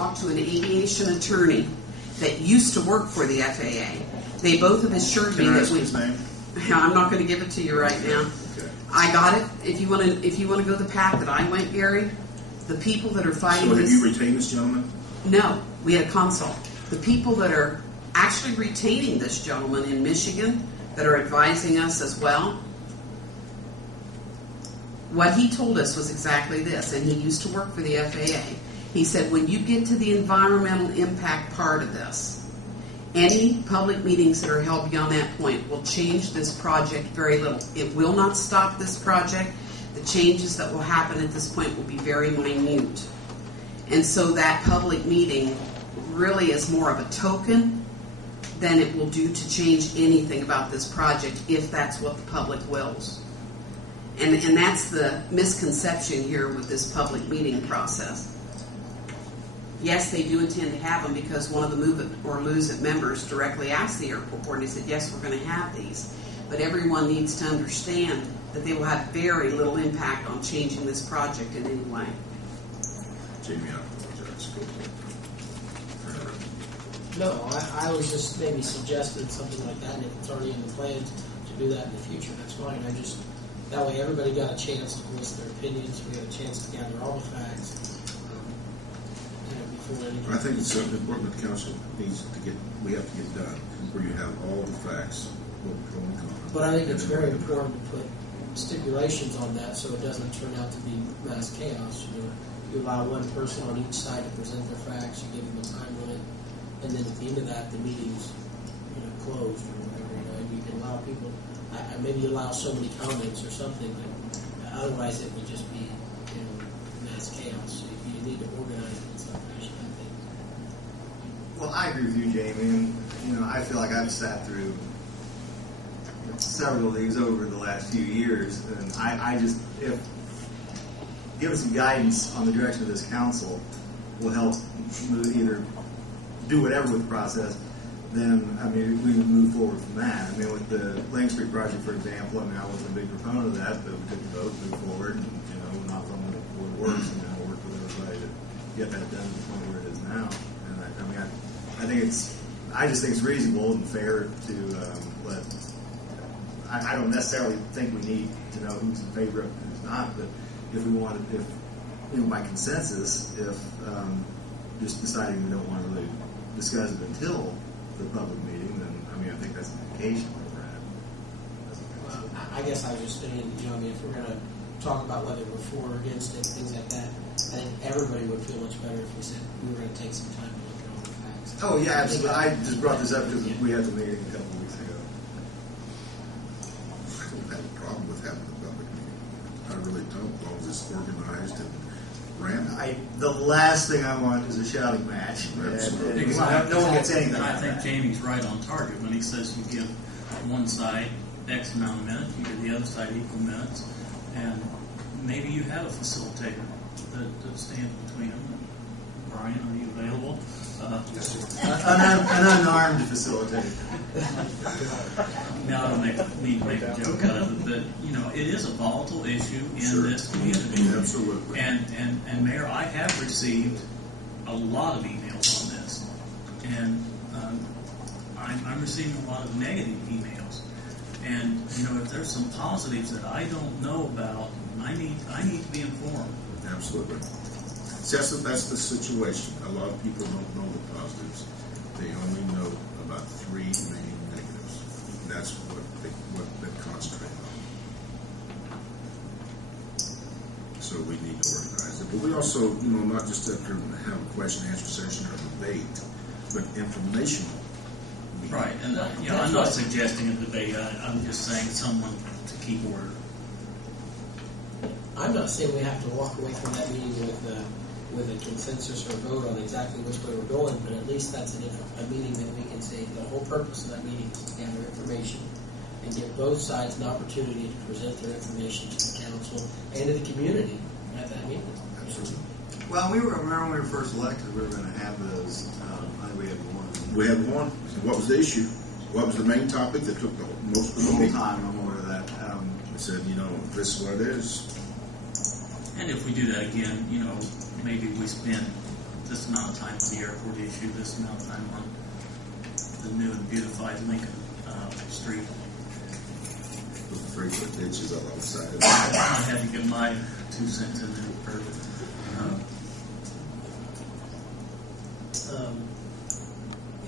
talked to an aviation attorney that used to work for the FAA. They both have assured me that we. I'm not going to give it to you right now. Okay. I got it. If you want to go the path that I went, Gary, the people that are fighting So have this. you retained this gentleman? No, we had a consult. The people that are actually retaining this gentleman in Michigan that are advising us as well, what he told us was exactly this, and he used to work for the FAA. He said, when you get to the environmental impact part of this, any public meetings that are held beyond that point will change this project very little. It will not stop this project. The changes that will happen at this point will be very minute. And so that public meeting really is more of a token than it will do to change anything about this project if that's what the public wills. And that's the misconception here with this public meeting process. Yes, they do intend to have them because one of the Move It or Lose It members directly asked the airport board and he said, yes, we're going to have these. But everyone needs to understand that they will have very little impact on changing this project in any way. Jamie, I apologize. No, I was just maybe suggesting something like that, and if it's already in the plans to do that in the future, that's fine. That way everybody got a chance to voice their opinions, we got a chance to gather all the facts. I think it's something important that council needs to get, we have to get done, where you have all the facts, both pro and con. But I think it's very important to put stipulations on that so it doesn't turn out to be mass chaos. You allow one person on each side to present their facts, you give them a time limit, and then at the end of that, the meeting's closed or whatever. And you can allow people, maybe allow so many comments or something, but otherwise it would just be mass chaos. So you need to organize it in some fashion, I think. Well, I agree with you, Jamie. And, I feel like I've sat through several of these over the last few years, and I just, if giving some guidance on the direction of this council will help either do whatever with the process, then, we move forward from that. With the Lane Street project, for example, I wasn't a big proponent of that, but we took the vote, moved forward, and, knock on the works, and work with everybody to get that done to the point where it is now. And I just think it's reasonable and fair to let. I don't necessarily think we need to know who's in favor of it and who's not, but if we wanted, by consensus, if just deciding we don't want to really discuss it until the public meeting, then I think that's an indication where we're at. Well, I guess I was just thinking, if we're going to talk about whether we're for or against it, things like that, I think everybody would feel much better if we said we were going to take some time to look at all the facts. Oh yeah, absolutely. I just brought this up because we had the meeting a couple of weeks ago. I don't have a problem with having a public meeting. I really don't, as long as it's organized and ran. The last thing I want is a shouting match. Absolutely. No one gets anything. I think Jamie's right on target when he says you give one side X amount of minutes, you give the other side equal minutes, and maybe you have a facilitator that stands between them. Brian, are you available? An unarmed facilitator. Now I don't need to make a joke out of it, but it is a volatile issue in this community. Absolutely. And Mayor, I have received a lot of emails on this, and I'm receiving a lot of negative emails. And if there's some positives that I don't know about, I need to be informed. Absolutely. That's the situation. A lot of people don't know the positives. They only know about three main negatives. And that's what they concentrate on. So we need to organize it. But we also, not just have to have a question and answer session or debate, but informational. Right, and I'm not suggesting a debate. I'm just saying someone to keep order. I'm not saying we have to walk away from that meeting with a consensus or vote on exactly which way we're going, but at least that's a meeting that we can say the whole purpose of that meeting is to gather information and give both sides an opportunity to present their information to the council and to the community at that meeting. Absolutely. Well, remember when we were first elected, we were going to have those. I think we had one. We had one. What was the issue? What was the main topic that took the most of the whole meeting? time. I'm aware of that. We said, this is what it is. And if we do that again, maybe we spend this amount of time on the airport issue, this amount of time on the new and beautified Lincoln Street. With the 3-foot ditches on the side of it. I had to get my 2 cents in there.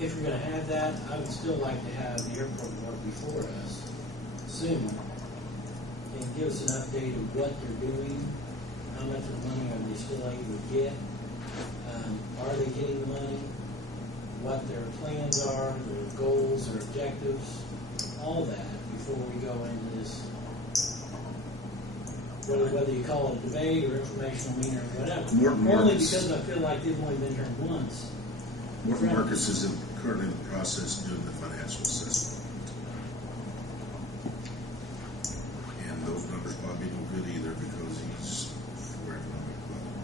If you're going to have that, I would still like to have the airport board before us soon and give us an update of what they're doing, how much of the money are they still able to get, are they getting the money, what their plans are, their goals, their objectives, all that before we go into this, whether you call it a debate or informational meeting or whatever. Only because I feel like they've only been here once. Morton Marcus is currently in the process of doing the financial assessment. And those numbers probably don't good either because he's for economic development.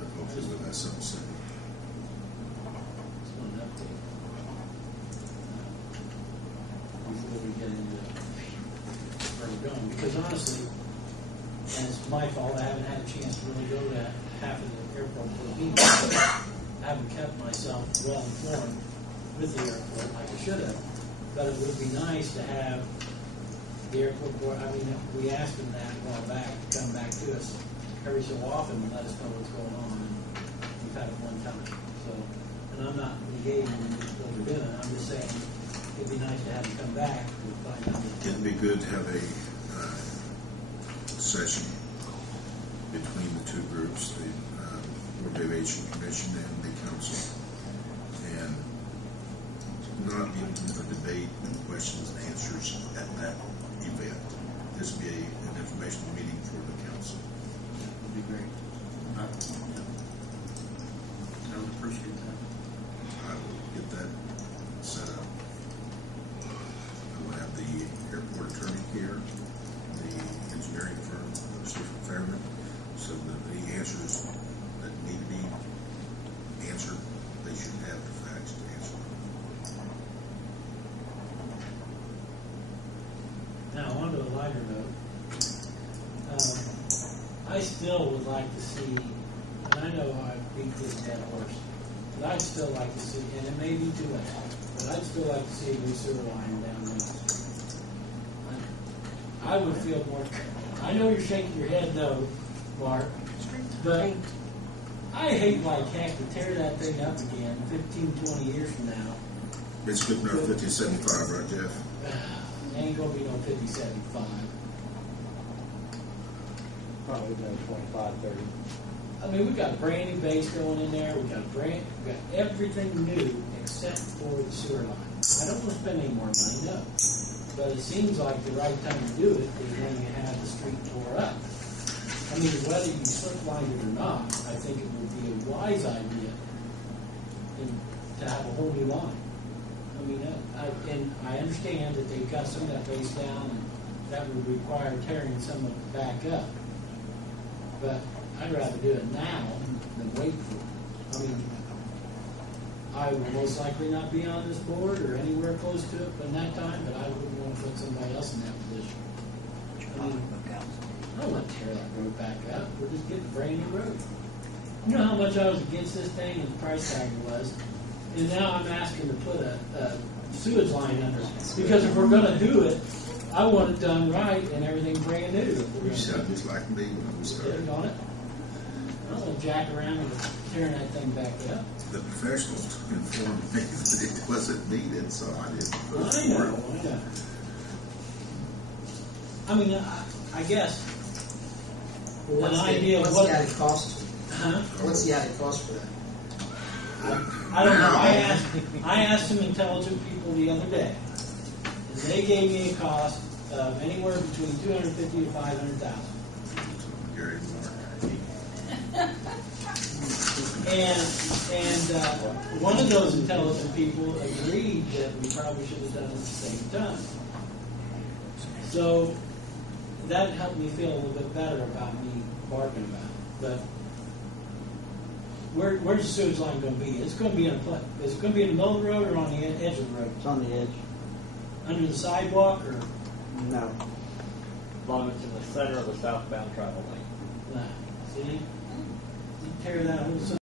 But hopefully we'll have something soon. Just want an update before we get into where we're going. Because honestly, and it's my fault, I haven't had a chance to really go to half of the airport board meetings. I haven't kept myself well informed with the airport like I should have. But it would be nice to have the airport board. I mean, we asked them that a while back to come back to us every so often and let us know what's going on. And we've had it one time. So, and I'm not negating what we're doing. I'm just saying it'd be nice to have them come back to find out. It'd be good to have a session between the two groups, the Board of Aviation Commission and the Council, and not be a debate and questions and answers at that event. This be an informational meeting for the Council. That would be great. I would appreciate that. I will get that set up. I will have the airport attorney here, the engineering firm, Stephen Fairman, so that the answers that need to be answered, they should have the facts to answer them. Now, on to a lighter note. I still would like to see, and I know I beat this dead horse, but I'd still like to see, and it may be too late, but I'd still like to see a new sewer line down there. I would feel more, I know you're shaking your head though, Mark, but I hate like heck to tear that thing up again 15, 20 years from now. It's good enough 5075, right, Jeff? Ain't gonna be no 50-75. Probably no 25, 30. I mean, we've got a brand new base going in there. We've got everything new except for the sewer line. I don't want to spend any more money, no. But it seems like the right time to do it is when you have the street tore up. I mean, whether you slip line it or not, I think it would be a wise idea to have a whole new line. I mean, I understand that they've got some of that base down, and that would require tearing some of it back up. But I'd rather do it now than wait for it. I mean, I will most likely not be on this board or anywhere close to it in that time, but I wouldn't want to put somebody else in that position. I mean, I don't want to tear that road back up. We're just getting a brand new road. You know how much I was against this thing and the price tag was, and now I'm asking to put a sewage line under it. Because if we're going to do it, I want it done right and everything brand new. You sound just like me when we started. On it. I don't want to jack around and tearing that thing back up. The professionals informed me that it wasn't needed, so I didn't put it I know. forward. I mean, I guess Well, an idea of what's what. the added cost? Huh? What's the added cost for that? I don't know. I asked some intelligent people the other day, and they gave me a cost of anywhere between $250,000 to $500,000. Gary Moore. And one of those intelligent people agreed that we probably should have done it at the same time. So that helped me feel a little bit better about me barking about it. But where's the sewage line going to be? It's going to be in a Is it going to be in the middle of the road or on the edge of the road? It's on the edge. Under the sidewalk or? No. As long as it's in the center of the southbound travel lane. Nah. See? tear that whole